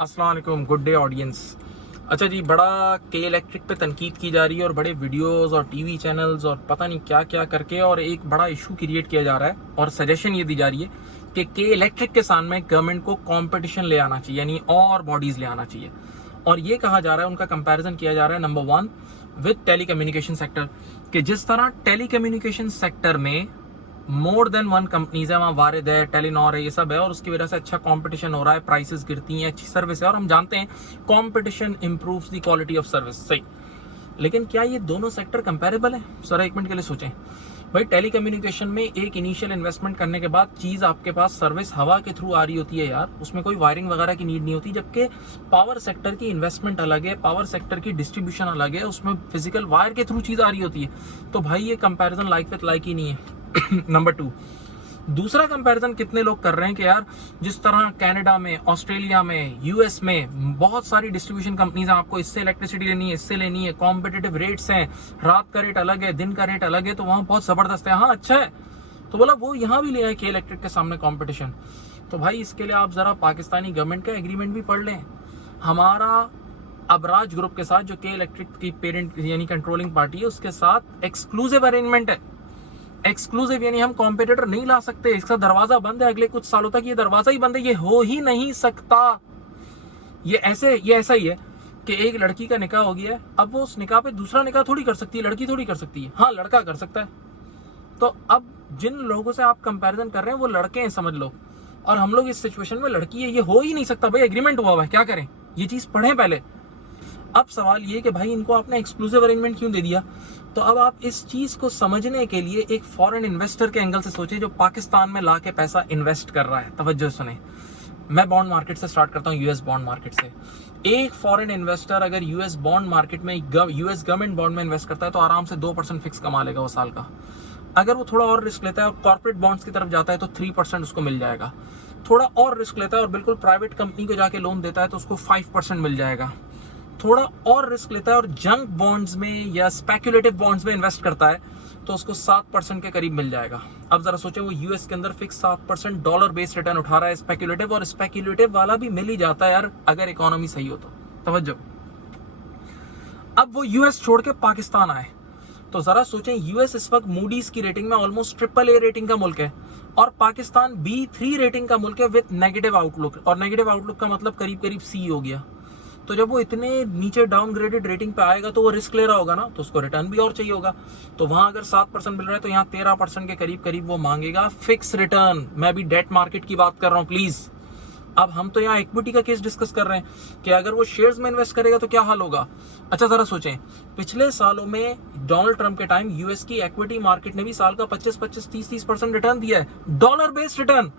अस्सलाम वालेकुम, good day audience. अच्छा जी, बड़ा के इलेक्ट्रिक पे तनकीद की जा रही है और बड़े वीडियोस और टीवी चैनल्स और पता नहीं क्या क्या करके और एक बड़ा इशू क्रिएट किया जा रहा है और सजेशन ये दी जा रही है कि के इलेक्ट्रिक के सामने गवर्नमेंट को कंपटीशन ले आना चाहिए, यानी और बॉडीज ले आना चाहिए। और ये कहा जा रहा है, उनका कंपैरिजन किया जा रहा है नंबर 1 विद टेलीकम्युनिकेशन सेक्टर, कि जिस तरह टेलीकम्युनिकेशन सेक्टर में मोर देन वन कंपनीज है, वहाँ वारिद है, टेलीनॉर है, ये सब है और उसकी वजह से अच्छा कंपटीशन हो रहा है, प्राइसेस गिरती हैं, अच्छी सर्विस है और हम जानते हैं competition improves the quality of service. सही, लेकिन क्या ये दोनों सेक्टर कंपैरेबल है? सर एक मिनट के लिए सोचें भाई। टेलीकम्युनिकेशन में एक इनिशियल इन्वेस्टमेंट करने के बाद चीज आपके पास सर्विस हवा के थ्रू आ रही होती है यार, उसमें कोई वायरिंग वगैरह की नीड नहीं होती। जबकि पावर सेक्टर की इन्वेस्टमेंट अलग है, पावर सेक्टर की डिस्ट्रीब्यूशन अलग है, उसमें फिजिकल वायर के थ्रू चीज आ रही होती है। तो भाई ये comparison like with like he नहीं है। नंबर 2, दूसरा कंपैरिजन कितने लोग कर रहे हैं कि यार जिस तरह कनाडा में, ऑस्ट्रेलिया में, यूएस में बहुत सारी डिस्ट्रीब्यूशन कंपनीज हैं, आपको इससे इलेक्ट्रिसिटी लेनी है, इससे लेनी है, कॉम्पिटिटिव रेट्स हैं, रात का रेट अलग है, दिन का रेट अलग है, तो वहां बहुत जबरदस्त है। हाँ अच्छा है, तो बोला वो यहाँ भी ले आए के इलेक्ट्रिक के सामने कॉम्पिटिशन। तो भाई इसके लिए आप जरा पाकिस्तानी गवर्नमेंट का एग्रीमेंट भी पढ़ लें। हमारा अबराज ग्रुप के साथ, जो के इलेक्ट्रिक की पेरेंट यानी कंट्रोलिंग पार्टी है, उसके साथ एक्सक्लूसिव अरेंजमेंट है। एक्सक्लूसिव यानी हम कॉम्पिटिटर नहीं ला सकते, इसका दरवाजा बंद है, अगले कुछ सालों तक ये दरवाजा ही बंद है, ये हो ही नहीं सकता। ये ऐसा ही है कि एक लड़की का निकाह हो गया है, अब वो उस निकाह पे दूसरा निकाह थोड़ी कर सकती है, लड़की थोड़ी कर सकती है। हाँ लड़का कर सकता है। तो अब जिन लोगों से आप कंपैरिजन कर रहे हैं वो लड़के हैं, समझ लो, और हम लोग इस सिचुएशन में लड़की है, ये हो ही नहीं सकता भाई। एग्रीमेंट हुआ है, क्या करें, ये चीज पढ़ें पहले। अब सवाल ये कि भाई इनको आपने एक्सक्लूसिव अरेंजमेंट क्यों दे दिया? तो अब आप इस चीज को समझने के लिए एक फॉरेन इन्वेस्टर के एंगल से सोचिए, जो पाकिस्तान में लाके पैसा इन्वेस्ट कर रहा है। तवज्जो सुने, मैं बॉन्ड मार्केट से स्टार्ट करता हूँ, यूएस बॉन्ड मार्केट से। एक फॉरेन इन्वेस्टर अगर यूएस बॉन्ड मार्केट में, यूएस गवर्नमेंट बॉन्ड में इन्वेस्ट करता है तो आराम से 2% फिक्स कमा लेगा वो साल का। अगर वो थोड़ा और रिस्क लेता है और कॉर्पोरेट बॉन्ड्स की तरफ जाता है तो 3% उसको मिल जाएगा। थोड़ा और रिस्क लेता है और बिल्कुल प्राइवेट कंपनी को जाके लोन देता है तो उसको 5% मिल जाएगा। थोड़ा और रिस्क लेता है और जंक बॉन्ड्स में या स्पेक्युलेटिव बॉन्ड्स में इन्वेस्ट करता है तो उसको 7% के करीब मिल जाएगा। अब जरा सोचें, वो यूएस के अंदर फिक्स 7% डॉलर बेस्ड रिटर्न उठा रहा है स्पेक्युलेटिव, और स्पेक्युलेटिव वाला भी मिल ही जाता है यार अगर इकोनॉमी सही हो तो। तवज्जो, अब वो यूएस छोड़ के पाकिस्तान आए तो जरा सोचें, यूएस इस वक्त मूडीज की रेटिंग में ऑलमोस्ट AAA रेटिंग का मुल्क है और पाकिस्तान B3 रेटिंग का मुल्क है विद नेगेटिव आउटलुक, और नेगेटिव आउटलुक का मतलब करीब करीब C हो गया। तो जब वो इतने नीचे डाउनग्रेडेड रेटिंग पे आएगा तो वो रिस्क ले रहा होगा ना, तो उसको रिटर्न भी और चाहिए होगा। तो वहां अगर 7% मिल रहा है तो यहाँ 13% के करीब करीब वो मांगेगा फिक्स रिटर्न। मैं भी डेट मार्केट की बात कर रहा हूँ प्लीज। अब हम तो यहाँ इक्विटी का केस डिस्कस कर रहे हैं कि अगर वो शेयर्स में इन्वेस्ट करेगा तो क्या हाल होगा। अच्छा जरा सोचें, पिछले सालों में डोनाल्ड ट्रंप के टाइम यूएस की इक्विटी मार्केट ने भी साल का 25-25, 30-30% रिटर्न दिया है, डॉलर बेस्ड रिटर्न।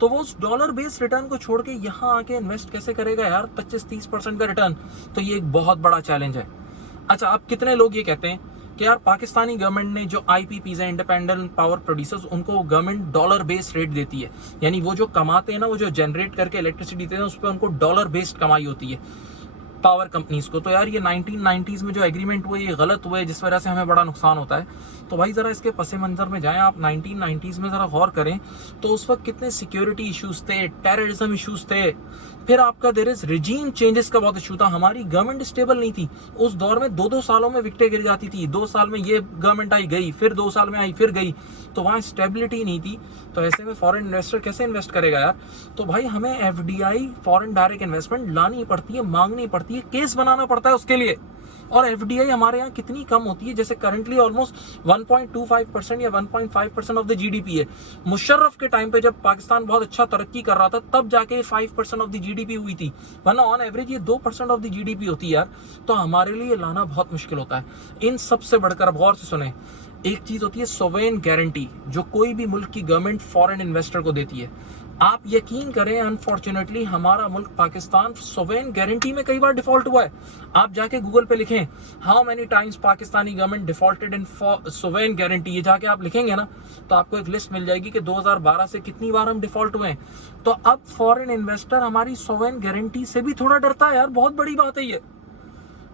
तो वो उस डॉलर बेस्ड रिटर्न को छोड़ के यहाँ आके इन्वेस्ट कैसे करेगा यार 25-30% का रिटर्न? तो ये एक बहुत बड़ा चैलेंज है। अच्छा, अब कितने लोग ये कहते हैं कि यार पाकिस्तानी गवर्नमेंट ने जो IPPs है, इंडिपेंडेंट पावर प्रोड्यूसर्स, उनको गवर्नमेंट डॉलर बेस्ड रेट देती है, यानी वो जो कमाते हैं ना, वो जो जनरेट करके इलेक्ट्रिसिटी देते हैं उस पर उनको डॉलर बेस्ड कमाई होती है पावर कंपनीज को। तो यार ये 1990s में जो एग्रीमेंट हुए ये गलत हुए, जिस वजह से हमें बड़ा नुकसान होता है। तो भाई जरा इसके पसे मंजर में जाएं आप, 1990s में जरा गौर करें तो उस वक्त कितने सिक्योरिटी इश्यूज थे, टेररिज्म इश्यूज थे, फिर आपका देयर इज रिजीम चेंजेस का बहुत इशू था, हमारी गवर्नमेंट स्टेबल नहीं थी। उस दौर में 2-2 सालों में विकटें गिर जाती थी, 2 साल में ये गवर्नमेंट आई गई, फिर 2 साल में आई फिर गई, तो वहाँ स्टेबिलिटी नहीं थी। तो ऐसे में फॉरेन इन्वेस्टर कैसे इन्वेस्ट करेगा यार? तो भाई हमें FDI, फॉरेन डायरेक्ट इन्वेस्टमेंट लानी पड़ती है, मांगनी पड़ती है, केस बनाना पड़ता है उसके लिए। और FDI हमारे यहाँ कितनी कम होती है, जैसे करंटली ऑलमोस्ट 1.25% या 1.5% ऑफ द GDP है। मुशर्रफ के टाइम पे जब पाकिस्तान बहुत अच्छा तरक्की कर रहा था तब जाके 5% ऑफ द GDP हुई थी, वरना ऑन एवरेज ये 2% ऑफ द GDP होती है यार। तो हमारे लिए लाना बहुत मुश्किल होता है। इन सबसे बढ़कर अब गौर से सुने, एक चीज होती है सोवेरेन गारंटी, जो कोई भी मुल्क की गवर्नमेंट फॉरेन इन्वेस्टर को देती है। आप यकीन करें, अनफॉर्चुनेटली हमारा मुल्क पाकिस्तान सोवेरेन गारंटी में कई बार डिफॉल्ट हुआ है। आप जाके गूगल पे लिखें how many times Pakistani government defaulted in sovereign guarantee, ये जाके आप लिखेंगे ना तो आपको एक लिस्ट मिल जाएगी कि 2012 से कितनी बार हम डिफॉल्ट हुए हैं। तो अब फॉरेन इन्वेस्टर हमारी सोवेरेन गारंटी से भी थोड़ा डरता है यार, बहुत बड़ी बात है ये।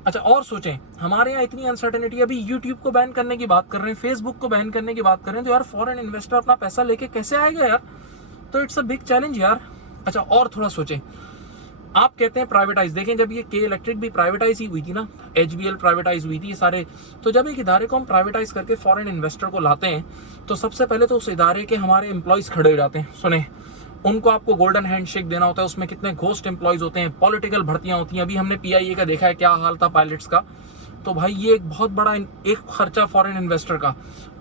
अच्छा और सोचें, हमारे यहाँ इतनी अनसर्टेनिटी, अभी यूट्यूब को बैन करने की बात कर रहे हैं, फेसबुक को बैन करने की बात कर रहे हैं, तो यार फॉरेन इन्वेस्टर अपना पैसा लेके कैसे आएगा यार? तो इट्स अ बिग चैलेंज यार। अच्छा और थोड़ा सोचें, आप कहते हैं प्राइवेटाइज, देखें जब ये के इलेक्ट्रिक भी प्राइवेटाइज ही हुई थी ना, HBL प्राइवेटाइज हुई थी, ये सारे, तो जब एक इदारे को हम प्राइवेटाइज करके फॉरेन इन्वेस्टर को लाते हैं तो सबसे पहले तो उस इदारे के हमारे एम्प्लॉयज खड़े हो जाते हैं। सुने, उनको आपको गोल्डन हैंडशेक देना होता है, उसमें कितने घोस्ट एम्प्लॉयज होते हैं, पॉलिटिकल भर्तियां होती हैं। अभी हमने PIA का देखा है क्या हाल था पायलट्स का। तो भाई ये एक बहुत बड़ा एक खर्चा फॉरेन इन्वेस्टर का।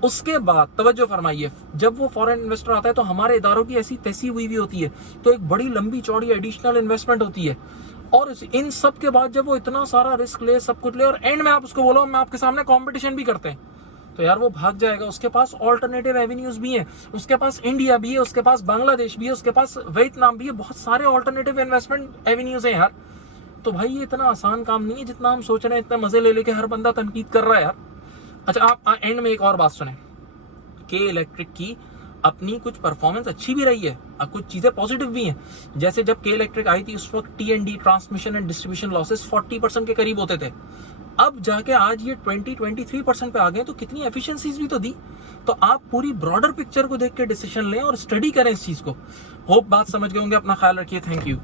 उसके बाद तवज्जो फरमाइए, जब वो फॉरेन इन्वेस्टर आता है तो हमारे इदारों की ऐसी तैसी हुई भी होती है, तो एक बड़ी लंबी चौड़ी एडिशनल इन्वेस्टमेंट होती है। और इन सब के बाद जब वो इतना सारा रिस्क ले, सब कुछ ले, और एंड में आप उसको बोलो मैं आपके सामने कॉम्पिटिशन भी करते हैं, तो यार वो भाग जाएगा। उसके पास ऑल्टरनेटिव एवेन्यूज भी हैं, उसके पास इंडिया भी है, उसके पास बांग्लादेश भी है, उसके पास वियतनाम भी है, बहुत सारे ऑल्टरनेटिव इन्वेस्टमेंट एवेन्यूज हैं यार। तो भाई ये इतना आसान काम नहीं है जितना हम सोच रहे हैं, इतना मजे ले लेके हर बंदा तनकीद कर रहा है यार। अच्छा, आप एंड में एक और बात सुने, के इलेक्ट्रिक की अपनी कुछ परफॉर्मेंस अच्छी भी रही है, कुछ चीजें पॉजिटिव भी हैं। जैसे जब के इलेक्ट्रिक आई थी उस वक्त T&D, transmission and distribution losses 40% के करीब होते थे। अब जाके आज ये 20-23% पे आ गए, तो कितनी एफिशिएंसीज भी तो दी। तो आप पूरी ब्रॉडर पिक्चर को देख के डिसीजन लें और स्टडी करें इस चीज को। होप बात समझ गए होंगे। अपना ख्याल रखिए। Thank you.